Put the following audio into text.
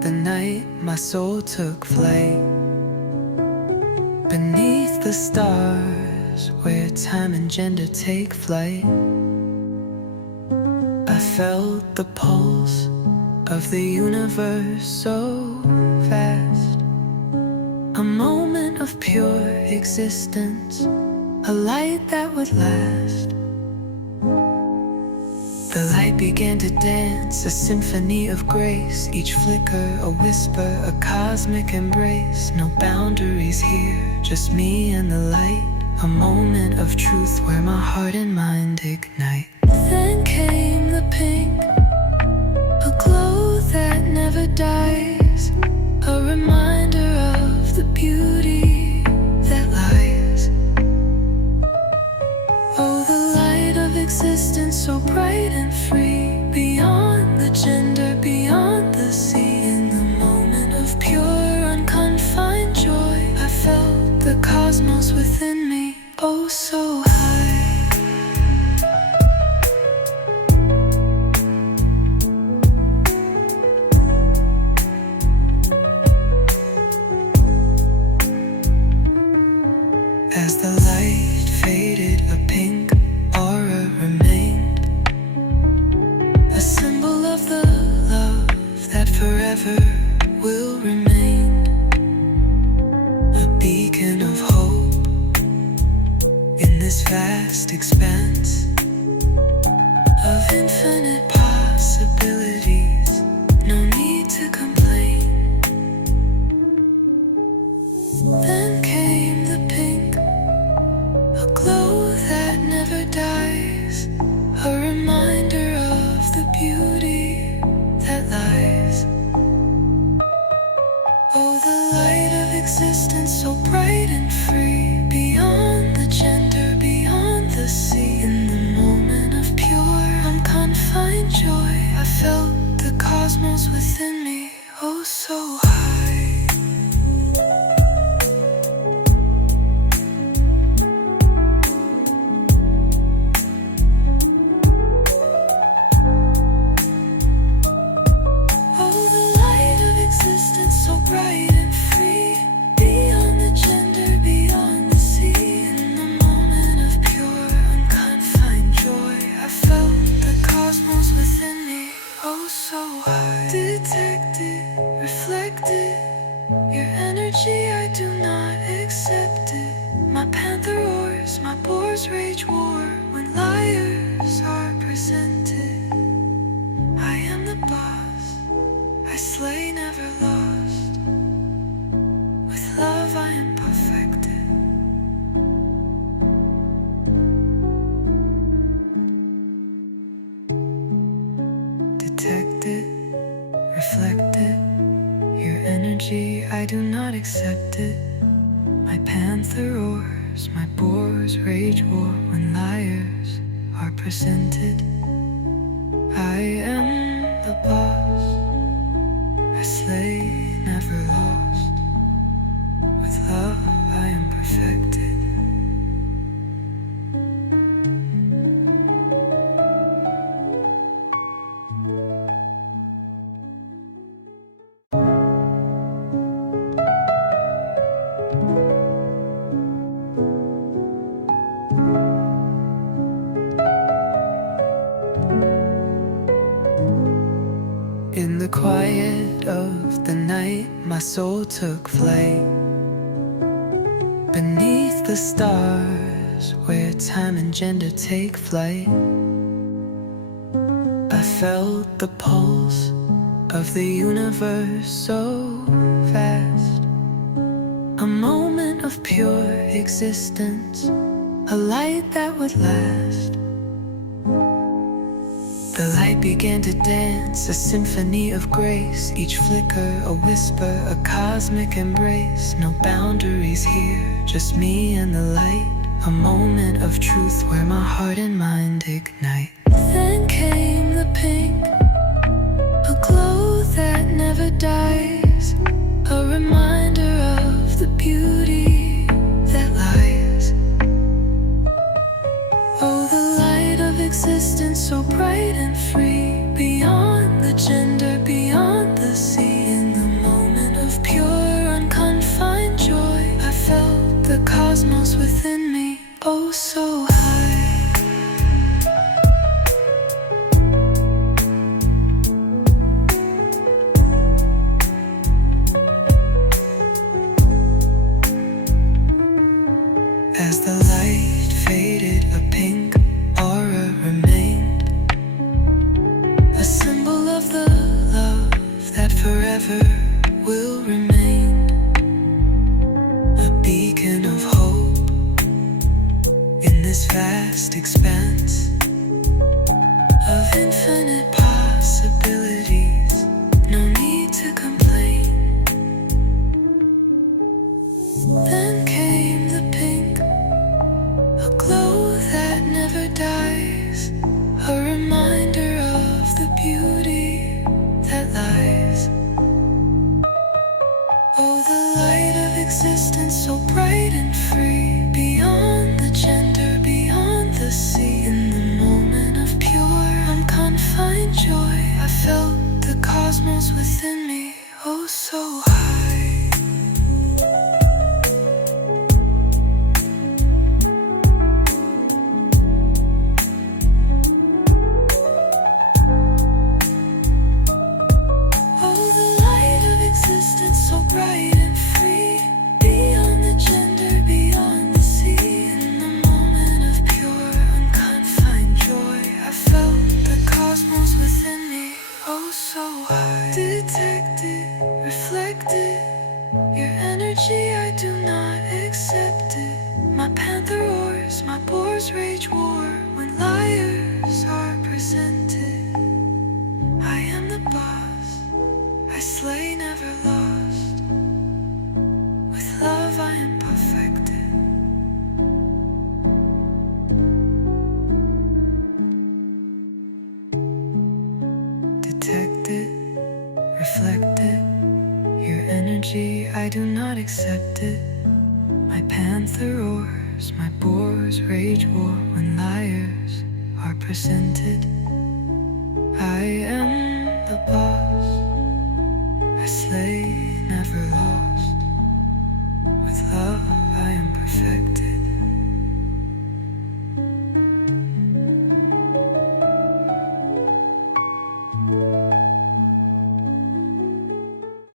the night, my soul took flight beneath the stars, where time and gender take flight. I felt the pulse of the universe so fast, a moment of pure existence, a light that would last. The light began to dance, a symphony of grace, each flicker a whisper, a cosmic embrace. No boundaries here, just me and the light, a moment of truth where my heart and mind ignite. Then came the pink, a glow that never dies, a reminder of the beauty that lies. Oh, the light of existence, so bright and free, beyond the gender, beyond the sea. In the moment of pure, unconfined joy, I felt the cosmos within me, oh so high. As the light faded, a pink aura remained, a symbol of the love that forever will remain, a beacon of hope in this vast expanse of infinite possibilities. No need to complain. Then came the pink, a glow that never dies, a reminder of the beauty that lies. Oh, the light of existence, so bright and free, beyond the gender, beyond the sea. In the moment of pure, unconfined joy, I felt the cosmos within me, oh so high. So bright and free, beyond the gender, beyond the sea. In the moment of pure, unconfined joy, I felt the cosmos within me, oh so high. Detected, reflected, your energy, I do not accept it. My panther roars, my boars rage war, when liars are presented. I am the boss, I slay, never lost. With love I am perfected. Detected, reflected, your energy, I do not accept it. My panther roars, my boars rage war, when liars are presented. I am the boss, I slay, never lost. With love I am perfected. In the quiet of the night, my soul took flight beneath the stars, where time and gender take flight. I felt the pulse of the universe so fast, a moment of pure existence, a light that would last. The light began to dance, a symphony of grace, each flicker a whisper, a cosmic embrace. No boundaries here, just me and the light, a moment of truth where my heart and mind ignite. Then came the pink, a glow that never dies, a reminder of the beauty that lies. Oh, the light of existence, so bright and free, beyond the gender, beyond the sea. In within me, oh so high. As the light faded, a pink aura remained, a symbol of the love that forever will remain, a beacon of hope in this vast expanse of infinite possibilities. No need to complain. Then came the pink, a glow that never dies, a reminder of the beauty that lies. Oh, the light of existence, so bright and free, beyond the gender, beyond the sea. In the moment of pure, unconfined joy, I felt the cosmos within me, oh so high. So bright and free, beyond the gender, beyond the sea. In the moment of pure, unconfined joy, I felt the cosmos within me, oh so high. Detected, reflected, your energy, I do not accept it. My panther roars, my boars rage war, when liars are presented. I am the boss, I slay, never lost. With love I am perfected. Detected, reflected, your energy, I do not accept it. My panther roars, my boars rage war, when liars are presented. I am the boss, I slay, never lost. With love I am perfect.